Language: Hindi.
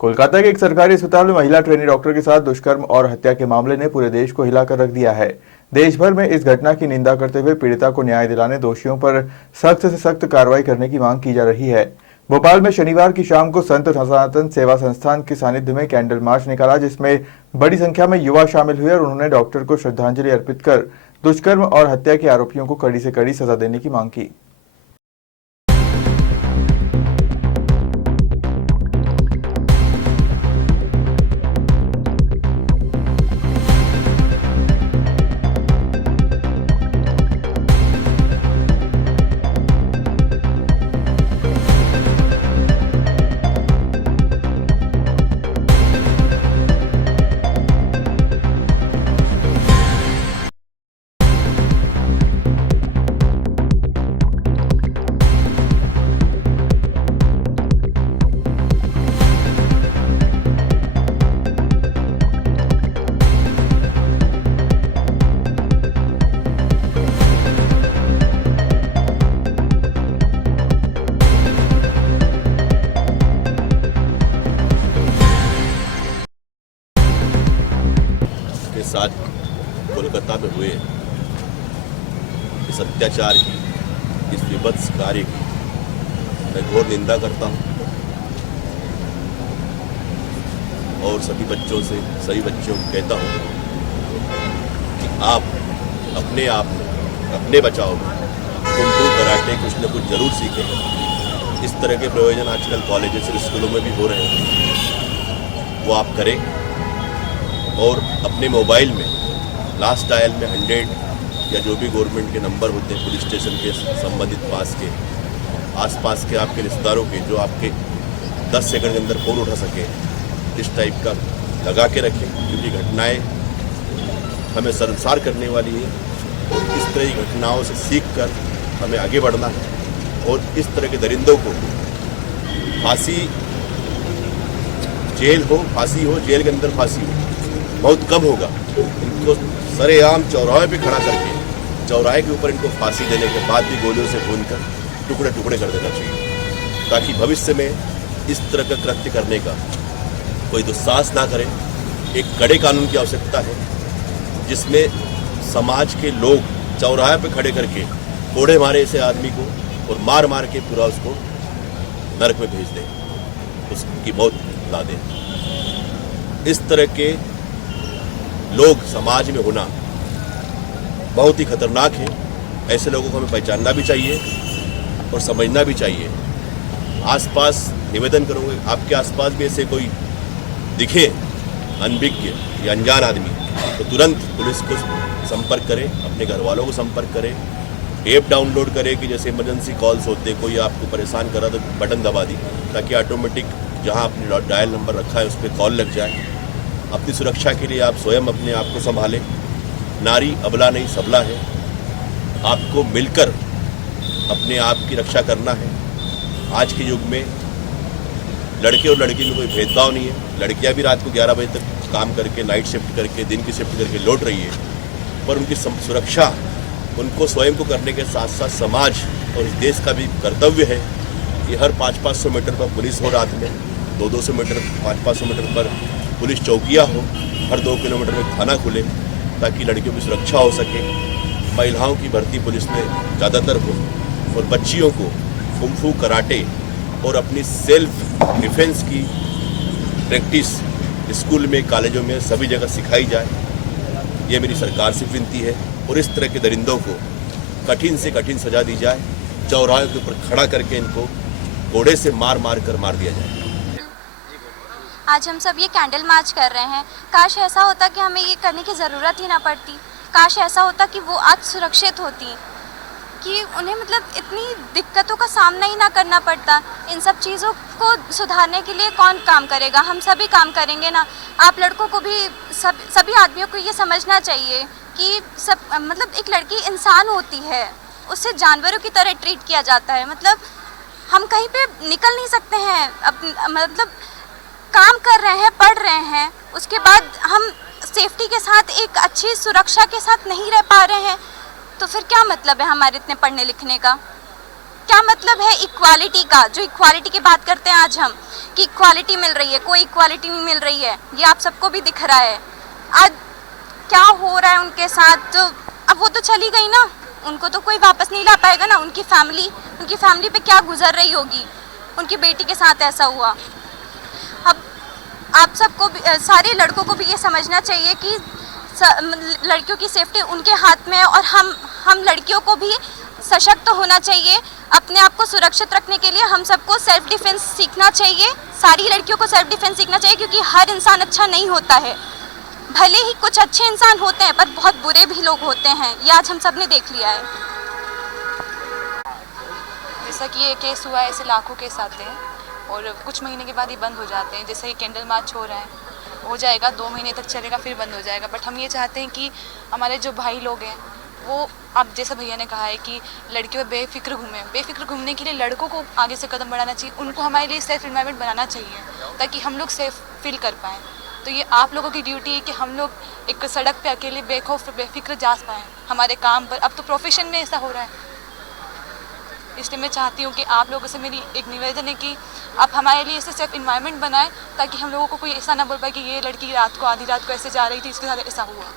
कोलकाता के एक सरकारी अस्पताल में महिला ट्रेनी डॉक्टर के साथ दुष्कर्म और हत्या के मामले ने पूरे देश को हिलाकर रख दिया है। देश भर में इस घटना की निंदा करते हुए पीड़िता को न्याय दिलाने दोषियों पर सख्त से सख्त कार्रवाई करने की मांग की जा रही है। भोपाल में शनिवार की शाम को संत सनातन सेवा संस्थान के सानिध्य में कैंडल मार्च निकाला, जिसमें बड़ी संख्या में युवा शामिल हुए और उन्होंने डॉक्टर को श्रद्धांजलि अर्पित कर दुष्कर्म और हत्या के आरोपियों को कड़ी से कड़ी सजा देने की मांग की। के साथ कोलकाता में हुए इस अत्याचार की, इस विभत्स कार्य की मैं घोर निंदा करता हूं और सभी बच्चों से, सभी बच्चों को कहता हूं कि आप अपने आप में, अपने बचाव में कुंफू कराटे कुछ न कुछ जरूर सीखें। इस तरह के प्रयोजन आजकल कॉलेजेस और स्कूलों में भी हो रहे हैं, वो आप करें और अपने मोबाइल में लास्ट डायल में 100 या जो भी गवर्नमेंट के नंबर होते हैं पुलिस स्टेशन के संबंधित पास के आसपास के आपके रिश्तेदारों के, जो आपके 10 सेकंड के अंदर फ़ोन उठा सके, इस टाइप का लगा के रखें, क्योंकि घटनाएं हमें शर्मसार करने वाली है और इस तरह की घटनाओं से सीख कर हमें आगे बढ़ना है। और इस तरह के दरिंदों को फांसी, जेल हो, फांसी हो, जेल के अंदर फांसी हो, बहुत कम होगा। इनको सरेआम चौराहे पे खड़ा करके, चौराहे के ऊपर इनको फांसी देने के बाद भी गोलियों से भून कर टुकड़े टुकड़े कर देना चाहिए, ताकि भविष्य में इस तरह का कृत्य करने का कोई दुस्साहस ना करे। एक कड़े कानून की आवश्यकता है, जिसमें समाज के लोग चौराहे पे खड़े करके कोड़े मारे ऐसे आदमी को और मार मार के पूरा उसको नरक में भेज दें, उसकी मौत ला दें। इस तरह के लोग समाज में होना बहुत ही खतरनाक है। ऐसे लोगों को हमें पहचानना भी चाहिए और समझना भी चाहिए। आसपास निवेदन करूँगा, आपके आसपास भी ऐसे कोई दिखे अनभिज्ञ या अनजान आदमी, तो तुरंत पुलिस को संपर्क करें, अपने घर वालों को संपर्क करें, ऐप डाउनलोड करें कि जैसे इमरजेंसी कॉल्स होते, कोई आपको परेशान करा तो बटन दबा दी, ताकि ऑटोमेटिक जहां आपने डायल नंबर रखा है उस पर कॉल लग जाए। अपनी सुरक्षा के लिए आप स्वयं अपने आप को संभालें। नारी अबला नहीं सबला है, आपको मिलकर अपने आप की रक्षा करना है। आज के युग में लड़के और लड़की में कोई भेदभाव नहीं है। लड़कियां भी रात को 11 बजे तक काम करके, नाइट शिफ्ट करके, दिन की शिफ्ट करके लौट रही है, पर उनकी सुरक्षा उनको स्वयं को करने के साथ साथ समाज और इस देश का भी कर्तव्य है कि हर 500-500 मीटर पर पुलिस हो, रात में 200-200 मीटर, 500-500 मीटर पर पुलिस चौकियाँ हो, हर 2 किलोमीटर में थाना खुले, ताकि लड़कियों की सुरक्षा हो सके। महिलाओं की भर्ती पुलिस में ज़्यादातर हो और बच्चियों को कुंफू कराटे और अपनी सेल्फ डिफेंस की प्रैक्टिस स्कूल में, कॉलेजों में सभी जगह सिखाई जाए। ये मेरी सरकार से विनती है। और इस तरह के दरिंदों को कठिन से कठिन सजा दी जाए। चौराहे के ऊपर खड़ा करके इनको घोड़े से मार मार कर मार दिया जाए। आज हम सब ये कैंडल मार्च कर रहे हैं। काश ऐसा होता कि हमें ये करने की ज़रूरत ही ना पड़ती। काश ऐसा होता कि वो आज सुरक्षित होती, कि उन्हें मतलब इतनी दिक्कतों का सामना ही ना करना पड़ता। इन सब चीज़ों को सुधारने के लिए कौन काम करेगा? हम सभी काम करेंगे ना। आप लड़कों को भी, सभी आदमियों को ये समझना चाहिए कि सब मतलब एक लड़की इंसान होती है, उससे जानवरों की तरह ट्रीट किया जाता है। मतलब हम कहीं पे निकल नहीं सकते हैं, मतलब काम कर रहे हैं, पढ़ रहे हैं, उसके बाद हम सेफ्टी के साथ एक अच्छी सुरक्षा के साथ नहीं रह पा रहे हैं, तो फिर क्या मतलब है हमारे इतने पढ़ने लिखने का? क्या मतलब है इक्वालिटी का, जो इक्वालिटी की बात करते हैं आज हम कि इक्वालिटी मिल रही है, कोई इक्वालिटी नहीं मिल रही है, ये आप सबको भी दिख रहा है। आज क्या हो रहा है उनके साथ, तो अब वो तो चली गई ना, उनको तो कोई वापस नहीं ला पाएगा ना। उनकी फैमिली पे क्या गुजर रही होगी, उनकी बेटी के साथ ऐसा हुआ। अब आप सबको सारे लड़कों को भी ये समझना चाहिए कि लड़कियों की सेफ्टी उनके हाथ में है, और हम लड़कियों को भी सशक्त होना चाहिए। अपने आप को सुरक्षित रखने के लिए हम सबको सेल्फ डिफेंस सीखना चाहिए, सारी लड़कियों को सेल्फ डिफेंस सीखना चाहिए, क्योंकि हर इंसान अच्छा नहीं होता है। भले ही कुछ अच्छे इंसान होते हैं पर बहुत बुरे भी लोग होते हैं, ये आज हम सब ने देख लिया है। जैसा कि ये केस हुआ है, ऐसे लाखों केस आते हैं और कुछ महीने के बाद ही बंद हो जाते हैं। जैसे ये कैंडल मार्च हो रहा है, हो जाएगा 2 महीने तक चलेगा, फिर बंद हो जाएगा। बट हम ये चाहते हैं कि हमारे जो भाई लोग हैं वो, अब जैसा भैया ने कहा है कि लड़कियों बेफिक्र घूमें, बेफिक्र घूमने के लिए लड़कों को आगे से कदम बढ़ाना चाहिए, उनको हमारे लिए सेफ़ इन्वायरमेंट बनाना चाहिए ताकि हम लोग सेफ़ फील कर पाएँ। तो ये आप लोगों की ड्यूटी है कि हम लोग एक सड़क पे अकेले बेखौफ बेफिक्र जा पाएँ हमारे काम पर। अब तो प्रोफेशन में ऐसा हो रहा है, इसलिए मैं चाहती हूँ कि आप लोगों से मेरी एक निवेदन है कि आप हमारे लिए ऐसे सेफ इन्वायरमेंट बनाएं ताकि हम लोगों को कोई ऐसा ना बोल पाए कि ये लड़की रात को आधी रात को ऐसे जा रही थी, इसके साथ ऐसा हुआ।